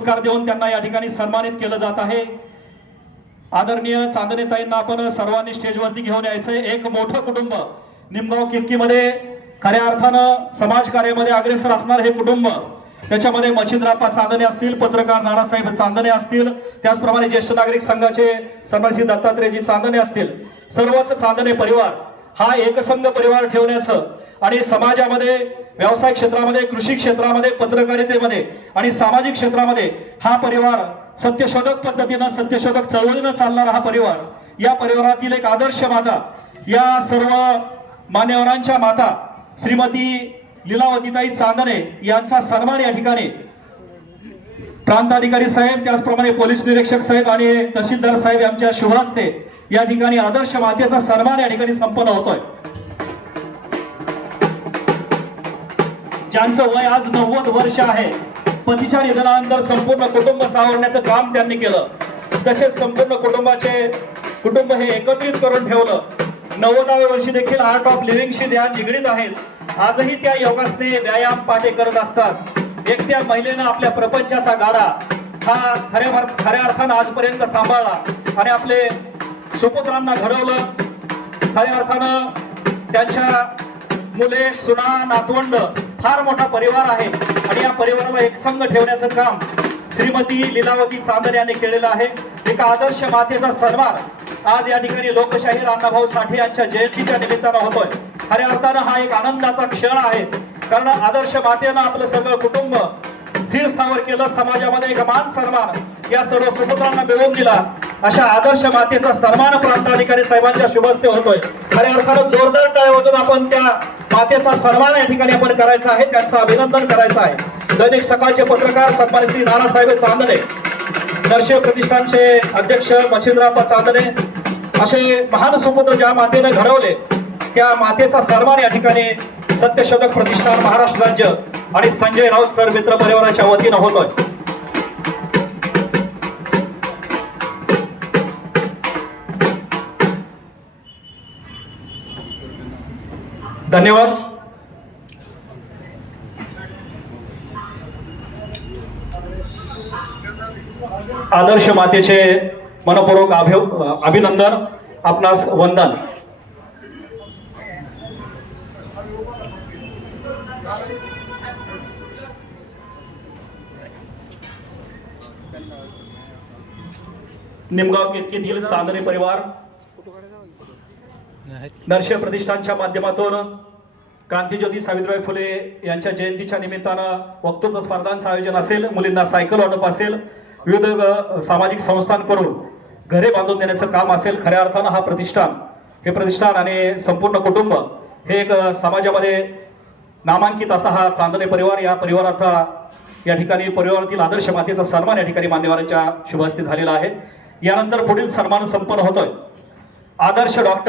पुरस्कार देऊन त्यांना या ठिकाणी सन्मानित केलं जात आहे। आदरणीय चांदणेताईंना आपण सर्वांनी स्टेजवरती घेऊन यायचंय। एक मोठं कुटुंब निमगाव किटकीमध्ये खऱ्या अर्थानं समाजकार्यामध्ये अग्रेसर असणार हे कुटुंब, त्याच्यामध्ये मच्छिंद्राप्पा चांदणे असतील, पत्रकार नानासाहेब चांदणे असतील, त्याचप्रमाणे ज्येष्ठ नागरिक संघाचे सन्माननीय दत्तात्रेयजी चांदणे असतील, सर्वच चांदणे परिवार हा एकसंघ परिवार ठेवण्याचं आणि समाजामध्ये व्यवसाय क्षेत्रामध्ये, कृषी क्षेत्रामध्ये, पत्रकारितेमध्ये आणि सामाजिक क्षेत्रामध्ये हा परिवार सत्यशोधक पद्धतीनं, सत्यशोधक चळवळीनं चालणारा हा परिवार, या परिवारातील एक आदर्श माता, या सर्व मान्यवरांच्या माता श्रीमती लीलावतीताई चांदणे यांचा सन्मान या ठिकाणी प्रांताधिकारी साहेब, त्याचप्रमाणे पोलीस निरीक्षक साहेब आणि तहसीलदार साहेब यांच्या शुभ हस्ते या ठिकाणी आदर्श मातेचा सन्मान या ठिकाणी संपन्न होतोय। ज्यांचं वय आज 90 वर्ष आहे, पतीच्या निधनानंतर संपूर्ण कुटुंब सावरण्याचं काम त्यांनी केलं, तसेच संपूर्ण कुटुंब हे एकत्रित करून ठेवलं। 90व्या वर्षी देखील आर्ट ऑफ लिव्हिंगशी निगडीत आहेत। आजही त्या योगासने व्यायाम पाठे करत असतात। एकट्या महिलेनं आपल्या प्रपंचाचा गाडा हा खऱ्या अर्थानं आजपर्यंत सांभाळला आणि आपले सुपुत्रांना घडवलं। खऱ्या अर्थानं त्यांच्या मुले, सुना, नातवंड फार मोठा परिवार आहे आणि या परिवाराला एकसंघ ठेवण्याचं काम श्रीमती लीलावती चांदणे यांनी केलेलं आहे। एका आदर्श मातेचा सन्मान आज या ठिकाणी लोकशाहीर अण्णाभाऊ साठे यांच्या जयंतीच्या निमित्तानं होतोय। खऱ्या अर्थानं हा एक आनंदाचा क्षण आहे, कारण आदर्श मातेनं आपलं सगळं कुटुंब स्थिर स्थावर केलं, समाजामध्ये एक मान सन्मान या सर्व सुपुत्रांना मिळवून दिला। अशा आदर्श मातेचा सन्मान प्रांताधिकारी साहेबांच्या शुभ हस्ते होतोय। खऱ्या अर्थानं जोरदार टाळ्या वाजवून आपण त्या मातेचा सन्मान या ठिकाणी आपण करायचा आहे, त्यांचं अभिनंदन करायचं आहे। दैनिक सकाळचे पत्रकार सन्माननीय श्री नानासाहेब चांदणे, नरशिव प्रतिष्ठानचे अध्यक्ष मच्छिंद्राप्पा चांदणे, असे महान सुपुत्र ज्या मातेने घडवले त्या मातेचा सन्मान या ठिकाणी सत्यशोधक प्रतिष्ठान महाराष्ट्र राज्य आणि संजय राऊत सर मित्र परिवाराच्या वतीनं होतोय। धन्यवाद। आदर्श मातेचे मनपूर्वक अभिनंदन, आपणास वंदन। निमगाव किटकीतील चांदणे परिवार नरशिव प्रतिष्ठानच्या माध्यमातून क्रांतिज्योती सावित्रीबाई फुले यांच्या जयंतीच्या निमित्तानं वक्तृत्व स्पर्धांचं आयोजन असेल, मुलींना सायकल वाटप असेल, विविध सामाजिक संस्थांकडून घरे बांधून देण्याचं काम असेल। खऱ्या अर्थानं हे प्रतिष्ठान आणि संपूर्ण कुटुंब हे एक समाजामध्ये नामांकित असा हा चांदणे परिवार, या परिवाराचा या ठिकाणी परिवारातील आदर्श मातेचा सन्मान या ठिकाणी मान्यवरांच्या शुभ हस्ते झालेला आहे। यानंतर पुढील सन्मान संपन्न होतोय। आदर्श डॉक्टर